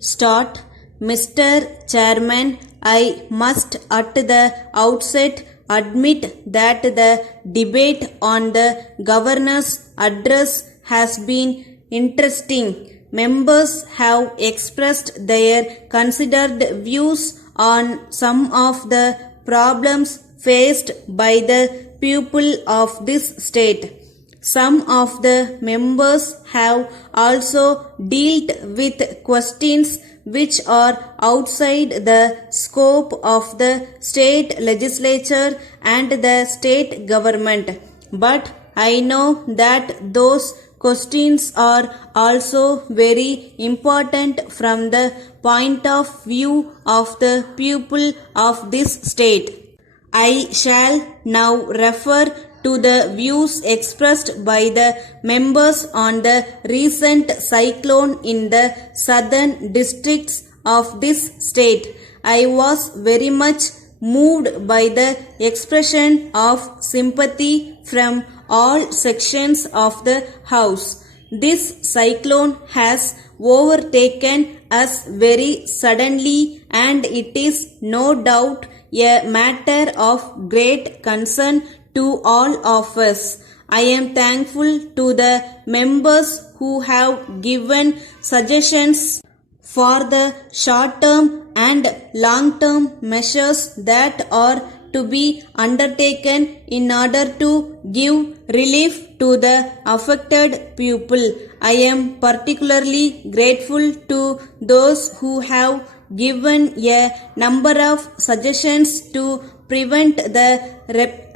Start. Mr. Chairman, I must at the outset admit that the debate on the governor's address has been interesting. Members have expressed their considered views on some of the problems faced by the people of this state. Some of the members have also dealt with questions which are outside the scope of the state legislature and the state government. But I know that those questions are also very important from the point of view of the people of this state. I shall now refer to the views expressed by the members on the recent cyclone in the southern districts of this state. I was very much moved by the expression of sympathy from all sections of the house. This cyclone has overtaken us very suddenly, and it is no doubt a matter of great concern to all of us. I am thankful to the members who have given suggestions for the short-term and long-term measures that are to be undertaken in order to give relief to the affected people. I am particularly grateful to those who have given a number of suggestions to prevent the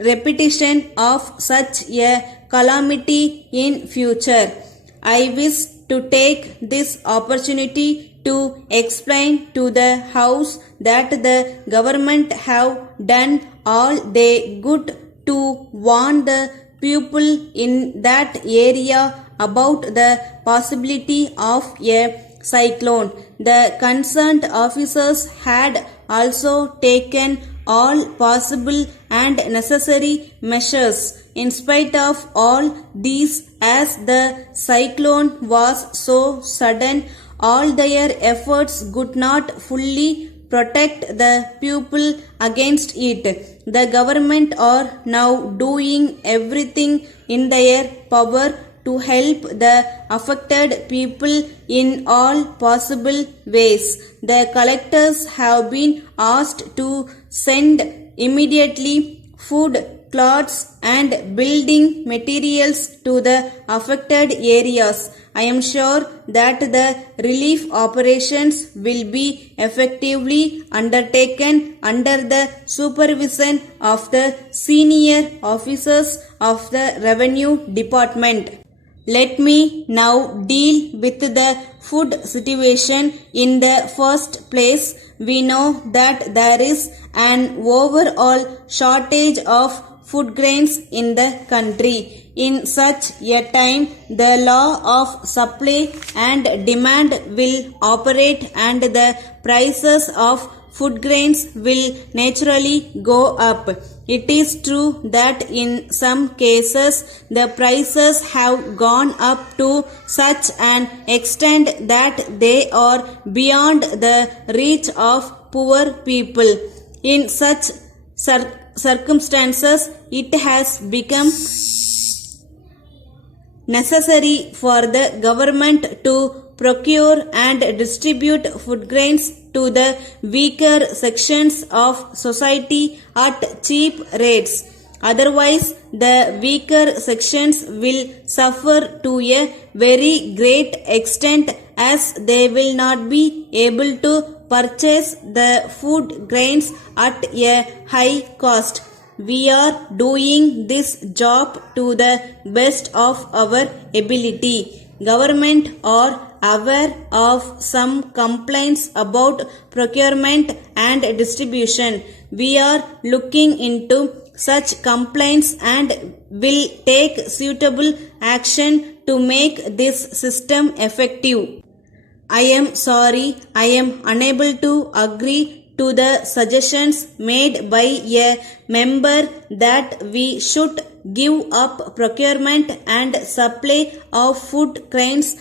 repetition of such a calamity in future. I wish to take this opportunity to explain to the House that the government have done all they could to warn the people in that area about the possibility of a cyclone. The concerned officers had also taken all possible and necessary measures. In spite of all these, as the cyclone was so sudden, all their efforts could not fully protect the people against it. The government are now doing everything in their power to help the affected people in all possible ways. The collectors have been asked to send immediately food, clothes and building materials to the affected areas. I am sure that the relief operations will be effectively undertaken under the supervision of the senior officers of the Revenue Department. Let me now deal with the food situation. In the first place, we know that there is an overall shortage of food grains in the country. In such a time, the law of supply and demand will operate and the prices of food grains will naturally go up. It is true that in some cases the prices have gone up to such an extent that they are beyond the reach of poor people. In such circumstances, it has become necessary for the government to procure and distribute food grains to the weaker sections of society at cheap rates. Otherwise, the weaker sections will suffer to a very great extent, as they will not be able to purchase the food grains at a high cost. We are doing this job to the best of our ability. Government are aware of some complaints about procurement and distribution. We are looking into such complaints and will take suitable action to make this system effective. I am sorry I am unable to agree to the suggestions made by a member that we should give up procurement and supply of food grains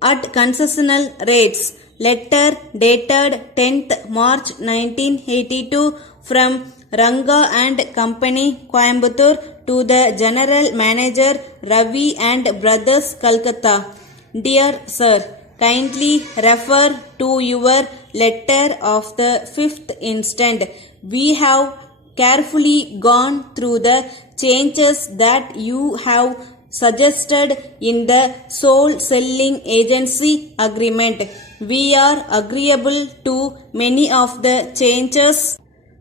at concessional rates. letter dated 10th March 1982 from Ranga and Company, Coimbatore, to the General Manager, Ravi and Brothers, Calcutta. Dear Sir, kindly refer to your letter of the 5th instant. We have carefully gone through the changes that you have suggested in the sole selling agency agreement. We are agreeable to many of the changes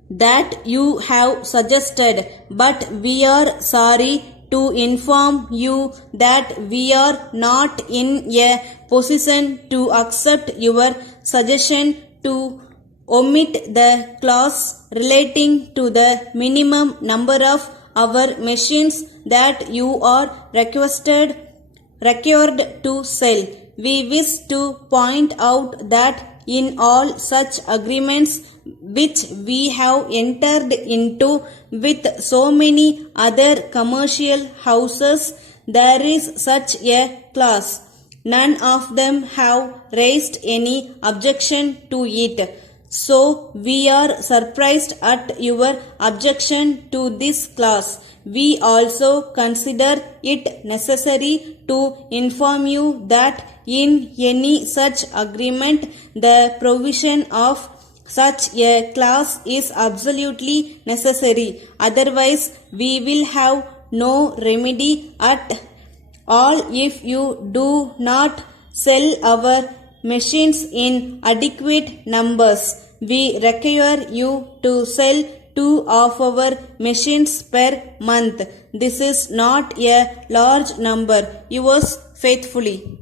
that you have suggested, but we are sorry to inform you that we are not in a position to accept your suggestion to omit the clause relating to the minimum number of our machines that you are required to sell. We wish to point out that in all such agreements which we have entered into with so many other commercial houses, there is such a clause. None of them have raised any objection to it. So we are surprised at your objection to this clause. We also consider it necessary to inform you that in any such agreement the provision of such a clause is absolutely necessary. Otherwise, we will have no remedy at all if you do not sell our machines in adequate numbers. We require you to sell 2 of our machines per month. This is not a large number. Yours faithfully.